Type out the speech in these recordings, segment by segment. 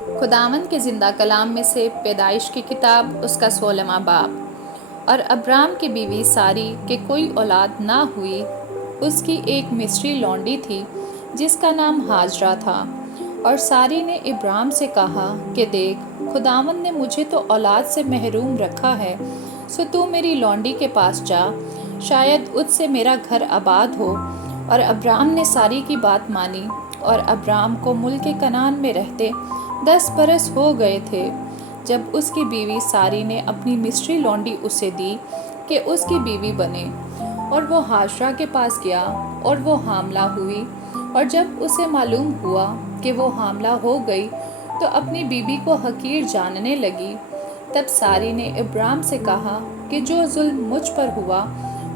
خداوند کے زندہ کلام میں سے پیدائش کی کتاب اس کا 16واں باب۔ اور ابرام کی بیوی ساری کے کوئی اولاد نہ ہوئی، اس کی ایک مصری لونڈی تھی جس کا نام ہاجرہ تھا۔ اور ساری نے ابرام سے کہا کہ دیکھ، خداوند نے مجھے تو اولاد سے محروم رکھا ہے، سو تو میری لونڈی کے پاس جا، شاید اس سے میرا گھر آباد ہو۔ اور ابرام نے ساری کی بات مانی، اور ابرام کو ملک کنعان میں رہتے 10 برس ہو گئے تھے جب اس کی بیوی ساری نے اپنی مصری لونڈی اسے دی کہ اس کی بیوی بنے۔ اور وہ ہاجرہ کے پاس گیا اور وہ حاملہ ہوئی، اور جب اسے معلوم ہوا کہ وہ حاملہ ہو گئی تو اپنی بیوی کو حقیر جاننے لگی۔ تب ساری نے ابرام سے کہا کہ جو ظلم مجھ پر ہوا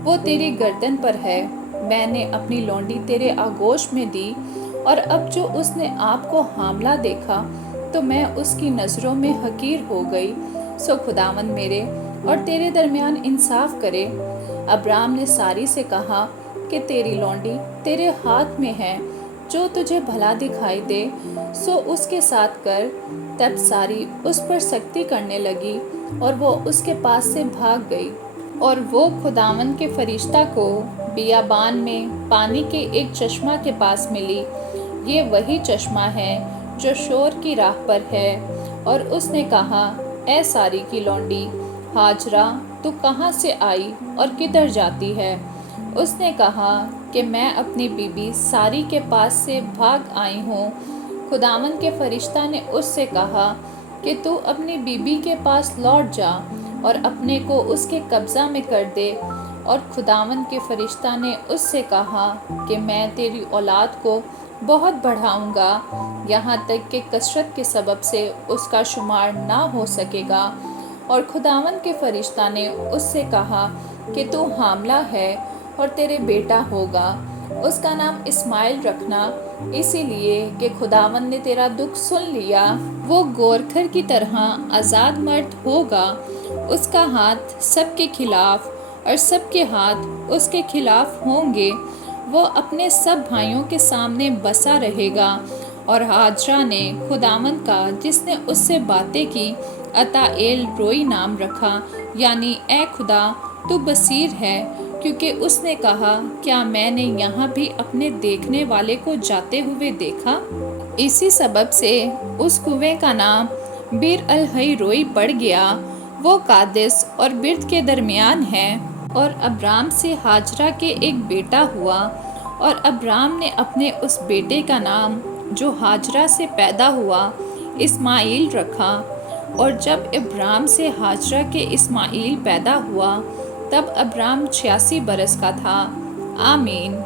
وہ تیری گردن پر ہے، میں نے اپنی لونڈی تیرے آغوش میں دی، اور اب جو اس نے آپ کو حاملہ دیکھا تو میں اس کی نظروں میں حقیر ہو گئی، سو خداوند میرے اور تیرے درمیان انصاف کرے۔ ابرام نے ساری سے کہا کہ تیری لونڈی تیرے ہاتھ میں ہے، جو تجھے بھلا دکھائی دے سو اس کے ساتھ کر۔ تب ساری اس پر سختی کرنے لگی اور وہ اس کے پاس سے بھاگ گئی، اور وہ خداوند کے فرشتہ کو بیابان میں پانی کے ایک چشمہ کے پاس ملی، یہ وہی چشمہ ہے جو شور کی راہ پر ہے۔ اور اس نے کہا، اے ساری کی لونڈی ہاجرہ، تو کہاں سے آئی اور کدھر جاتی ہے؟ اس نے کہا کہ میں اپنی بیوی ساری کے پاس سے بھاگ آئی ہوں۔ خداوند کے فرشتہ نے اس سے کہا کہ تو اپنی بیوی کے پاس لوٹ جا اور اپنے کو اس کے قبضہ میں کر دے۔ اور خداوند کے فرشتہ نے اس سے کہا کہ میں تیری اولاد کو بہت بڑھاؤں گا، یہاں تک کہ کثرت کے سبب سے اس کا شمار نہ ہو سکے گا۔ اور خداوند کے فرشتہ نے اس سے کہا کہ تو حاملہ ہے اور تیرے بیٹا ہوگا، اس کا نام اسماعیل رکھنا، اسی لیے کہ خداوند نے تیرا دکھ سن لیا۔ وہ گورکھر کی طرح آزاد مرد ہوگا، اس کا ہاتھ سب کے خلاف اور سب کے ہاتھ اس کے خلاف ہوں گے، وہ اپنے سب بھائیوں کے سامنے بسا رہے گا۔ اور ہاجرہ نے خداوند کا جس نے اس سے باتیں کی عطائیل روئی نام رکھا، یعنی اے خدا تو بصیر ہے، کیونکہ اس نے کہا کیا میں نے یہاں بھی اپنے دیکھنے والے کو جاتے ہوئے دیکھا؟ اسی سبب سے اس کنویں کا نام بیر الہی روئی پڑ گیا، وہ قادس اور برد کے درمیان ہے۔ اور ابرام سے ہاجرہ کے ایک بیٹا ہوا، اور ابرام نے اپنے اس بیٹے کا نام جو ہاجرہ سے پیدا ہوا اسماعیل رکھا۔ اور جب ابرام سے ہاجرہ کے اسماعیل پیدا ہوا تب ابرام 86 برس کا تھا۔ آمین۔